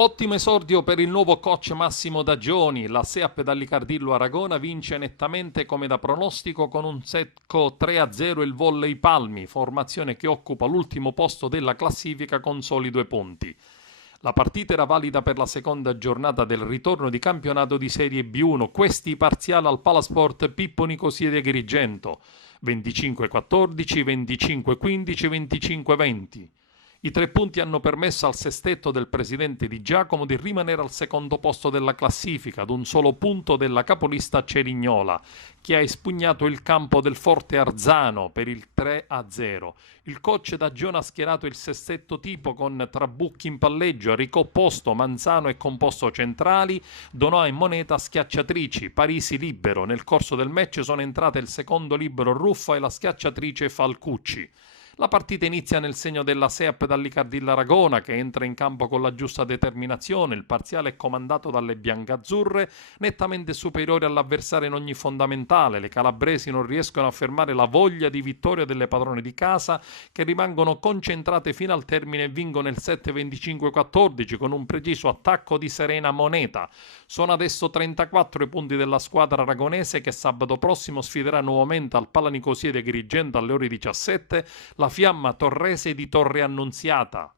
Ottimo esordio per il nuovo coach Massimo Dagioni. La SEAP dall'Icardillo Aragona vince nettamente come da pronostico con un secco 3-0 il Volley Palmi, formazione che occupa l'ultimo posto della classifica con soli 2 punti. La partita era valida per la seconda giornata del ritorno di campionato di Serie B1. Questi i parziali al Palasport Pippo Nicosia di Agrigento: 25-14, 25-15, 25-20. I 3 punti hanno permesso al sestetto del presidente Di Giacomo di rimanere al secondo posto della classifica, ad un solo punto della capolista Cerignola, che ha espugnato il campo del Forte Arzano per il 3-0. Il coach Dagione ha schierato il sestetto tipo con Trabucchi in palleggio, Ricò Posto, Manzano e Composto centrali, Donò e Moneta schiacciatrici, Parisi libero. Nel corso del match sono entrate il secondo libero Ruffo e la schiacciatrice Falcucci. La partita inizia nel segno della SEAP dall'Icardilla Aragona, che entra in campo con la giusta determinazione. Il parziale è comandato dalle biancazzurre, nettamente superiori all'avversario in ogni fondamentale. Le calabresi non riescono a fermare la voglia di vittoria delle padrone di casa, che rimangono concentrate fino al termine e vincono il 7-25-14 con un preciso attacco di Serena Moneta. Sono adesso 34 i punti della squadra aragonese, che sabato prossimo sfiderà nuovamente al Pala Nicosia di Agrigento alle ore 17 la fiamma torrese di Torre Annunziata.